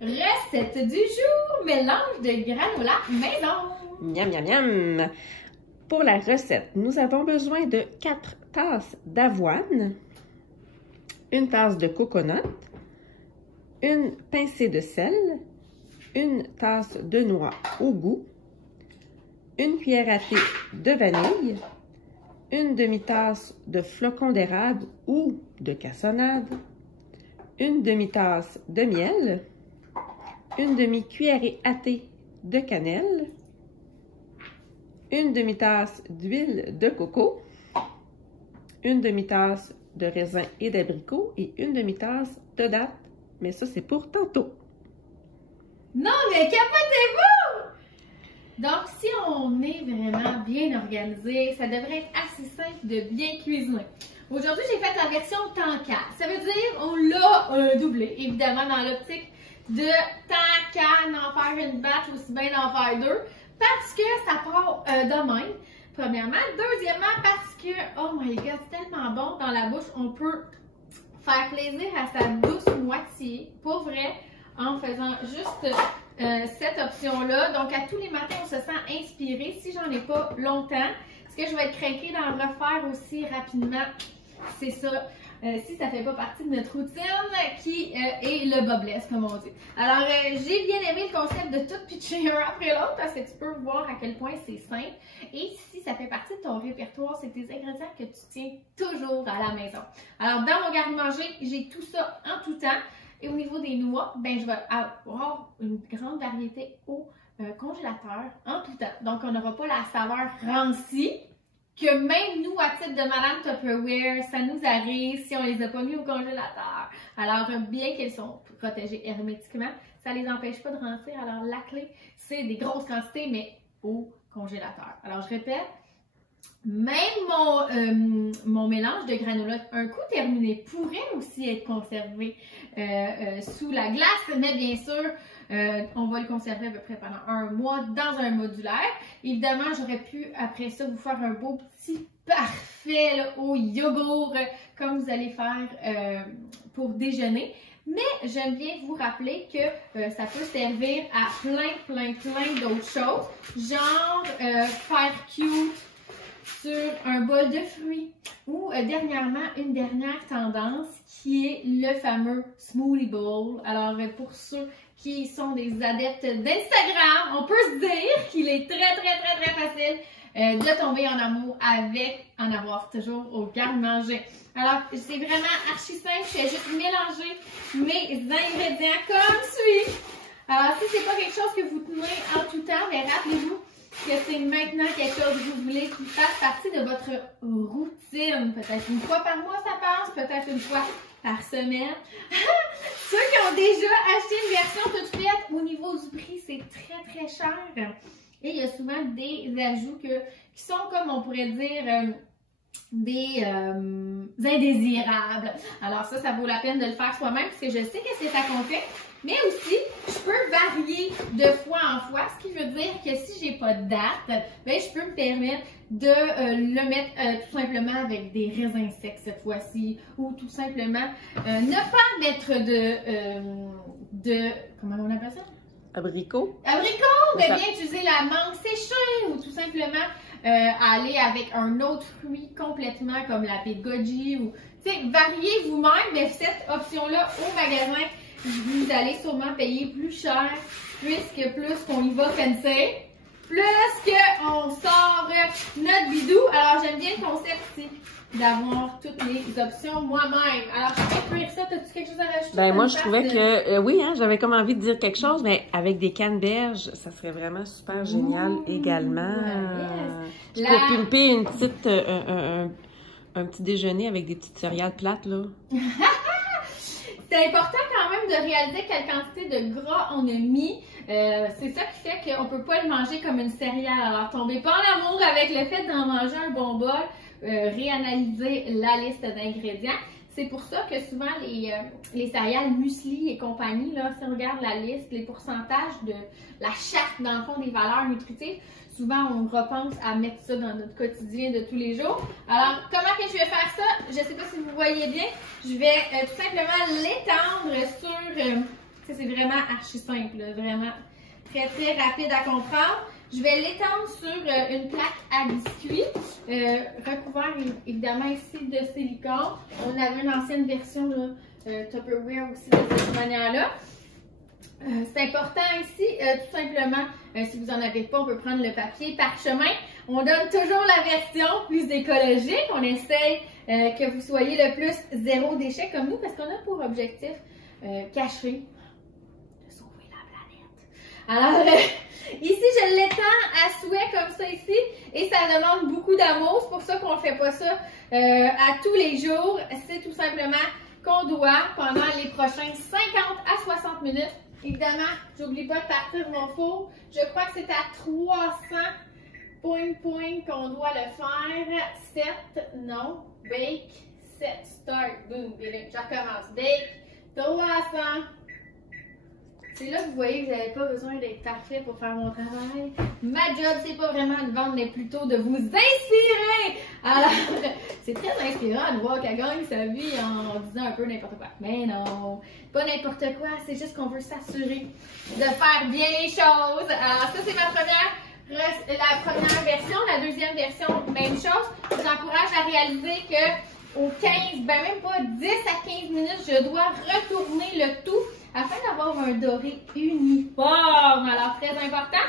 Recette du jour, mélange de granola maison. Miam, miam, miam. Pour la recette, nous avons besoin de 4 tasses d'avoine, une tasse de coconut, une pincée de sel, une tasse de noix au goût, une cuillère à thé de vanille, une demi-tasse de flocons d'érable ou de cassonade, une demi-tasse de miel, une demi-cuillerée à thé de cannelle, une demi-tasse d'huile de coco, une demi-tasse de raisin et d'abricot et une demi-tasse de dattes. Mais ça, c'est pour tantôt. Non, mais capotez-vous! Donc, si on est vraiment bien organisé, ça devrait être assez simple de bien cuisiner. Aujourd'hui, j'ai fait la version tant qu'à. Ça veut dire on l'a doublé, évidemment, dans l'optique de tant qu'à en faire une batch, aussi bien d'en faire deux, parce que ça part de même, premièrement. Deuxièmement, parce que, oh my god, c'est tellement bon dans la bouche, on peut faire plaisir à sa douce moitié, pour vrai, en faisant juste cette option-là. Donc, à tous les matins, on se sent inspiré. Si j'en ai pas longtemps, ce que je vais être craquée d'en refaire aussi rapidement, c'est ça. Si ça fait pas partie de notre routine, qui est le bobless, comme on dit. Alors, j'ai bien aimé le concept de tout pitcher un après l'autre, parce que tu peux voir à quel point c'est simple. Et si ça fait partie de ton répertoire, c'est des ingrédients que tu tiens toujours à la maison. Alors, dans mon garde-manger, j'ai tout ça en tout temps. Et au niveau des noix, ben, je vais avoir une grande variété au congélateur en tout temps. Donc, on n'aura pas la saveur rancie, que même nous, à titre de Madame Tupperware, ça nous arrive si on les a pas mis au congélateur. Alors, bien qu'elles sont protégées hermétiquement, ça les empêche pas de rancir. Alors, la clé, c'est des grosses quantités, mais au congélateur. Alors, je répète, même mon mélange de granola, un coup terminé, pourrait aussi être conservé sous la glace, mais bien sûr, on va le conserver à peu près pendant un mois dans un modulaire. Évidemment, j'aurais pu, après ça, vous faire un beau petit parfait là, au yogourt, comme vous allez faire pour déjeuner. Mais j'aime bien vous rappeler que ça peut servir à plein d'autres choses, genre faire cute sur un bol de fruits ou dernièrement, une dernière tendance qui est le fameux smoothie bowl. Alors pour ceux qui sont des adeptes d'Instagram, on peut se dire qu'il est très facile de tomber en amour avec en avoir toujours au garde-manger. Alors c'est vraiment archi simple, je fais juste mélanger mes ingrédients comme suit. Alors si c'est pas quelque chose que vous tenez en tout temps, mais rappelez-vous que c'est maintenant quelque chose que vous voulez qui fasse partie de votre routine. Peut-être une fois par mois, ça passe, peut-être une fois par semaine. Ceux qui ont déjà acheté une version toute faite, au niveau du prix, c'est très cher. Et il y a souvent des ajouts qui sont, comme on pourrait dire, des indésirables. Alors ça vaut la peine de le faire soi-même, parce que je sais que c'est à compter. Mais aussi, je peux varier de fois en fois, ce qui veut dire que si j'ai pas de date, ben, je peux me permettre de le mettre tout simplement avec des raisins secs cette fois-ci, ou tout simplement ne pas mettre de comment on appelle ça? Abricot. Abricot! Mais bien utiliser la mangue séchée, ou tout simplement aller avec un autre fruit complètement comme la baie de goji, ou tu sais, variez vous-même, mais cette option-là au magasin, vous allez sûrement payer plus cher, puisque plus qu'on y va fancy, plus qu'on sort notre bidou. Alors, j'aime bien le concept ici d'avoir toutes les options moi-même. Alors, je peux écrire ça. T'as-tu quelque chose à rajouter? Ben, moi, je trouvais que, oui, hein, j'avais comme envie de dire quelque chose, mais avec des canneberges, ça serait vraiment super génial également. Yes. Pour pimper une petite, un petit déjeuner avec des petites céréales plates, là. C'est important quand même de réaliser quelle quantité de gras on a mis. C'est ça qui fait qu'on ne peut pas le manger comme une céréale. Alors, tombez pas en amour avec le fait d'en manger un bon bol. Réanalyser la liste d'ingrédients. C'est pour ça que souvent les céréales muesli et compagnie, là, si on regarde la liste, les pourcentages de la charte, dans le fond, des valeurs nutritives, souvent on repense à mettre ça dans notre quotidien de tous les jours. Alors, comment que je vais faire ça? Je ne sais pas si vous voyez bien. Je vais tout simplement l'étendre sur... que c'est vraiment archi simple, là, vraiment très très rapide à comprendre. Je vais l'étendre sur une plaque à biscuits, recouvert évidemment ici de silicone. On avait une ancienne version Tupperware aussi de cette manière-là. C'est important ici, tout simplement, si vous n'en avez pas, on peut prendre le papier parchemin. On donne toujours la version plus écologique. On essaye que vous soyez le plus zéro déchet comme nous parce qu'on a pour objectif caché de sauver la planète. Alors, ici, je l'étends à souhait comme ça ici et ça demande beaucoup d'amour. C'est pour ça qu'on ne fait pas ça à tous les jours. C'est tout simplement qu'on doit, pendant les prochains 50 à 60 minutes, évidemment, j'oublie pas de partir mon four. Je crois que c'est à 300 qu'on doit le faire. 7, non, bake, 7, start, boom, bing, je recommence. Bake, 300. C'est là que vous voyez que vous n'avez pas besoin d'être parfait pour faire mon travail. Ma job, c'est pas vraiment de vendre, mais plutôt de vous inspirer. Alors, c'est très inspirant de voir qu'elle gagne sa vie en disant un peu n'importe quoi. Mais non, pas n'importe quoi, c'est juste qu'on veut s'assurer de faire bien les choses. Alors, ça, c'est la première version. La deuxième version, même chose. Je vous encourage à réaliser que aux 15, ben même pas 10 à 15 minutes, je dois retourner le tout afin d'avoir un doré uniforme. Alors, très important.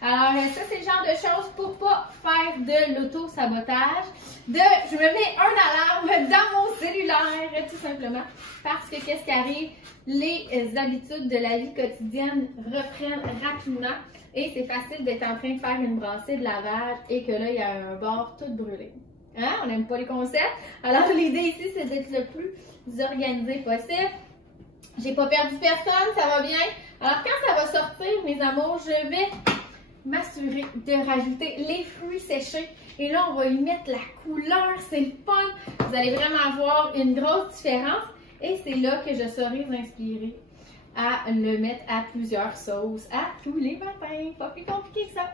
Alors, ça, c'est le genre de choses pour pas faire de l'auto-sabotage. Je me mets un alarme dans mon cellulaire, tout simplement, parce que qu'est-ce qui arrive? Les habitudes de la vie quotidienne reprennent rapidement et c'est facile d'être en train de faire une brassée de lavage et que là, il y a un bord tout brûlé. Hein? On n'aime pas les concepts. Alors, l'idée ici, c'est d'être le plus organisé possible. J'ai pas perdu personne, ça va bien. Alors, quand ça va sortir, mes amours, je vais m'assurer de rajouter les fruits séchés. Et là, on va y mettre la couleur, c'est le fun. Vous allez vraiment voir une grosse différence. Et c'est là que je serai inspirée à le mettre à plusieurs sauces à tous les matins. Pas plus compliqué que ça.